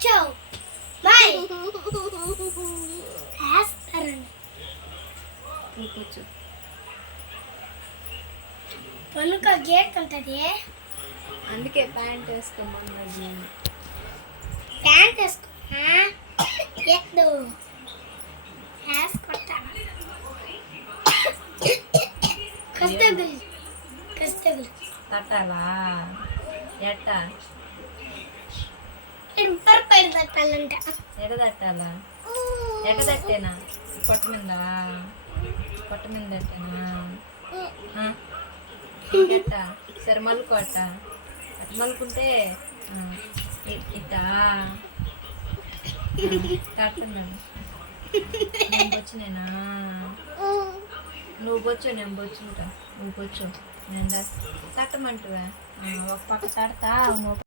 వచ్చావు బాయ్ వేస్తారండి కూర్చో పనుక గేట్ ఉంటుంది అందుకే ప్యాంట్ వేసుకోమన్నది ప్యాంట్ వేసుకున్నా ఎద్దు వేసుకుంటా కస్తగులు కస్తగులు తట్టాలా ఎట్ట ఇంటర్ ఎగదట్టాలంట ఎగదట్టాలా? ఎగదట్టేనా? పొట్ట మీద పొట్ట మీద దట్టేనా గట్ట సరే మలుకోట మలుకుంటే ఇట్టా? కట్టున్నాను నేను వచ్చినేనా నువ్వు బొచ్చు నేను నువ్వు బొచ్చు నిండా తట్టమంటువా? ఒక పక్క తడతా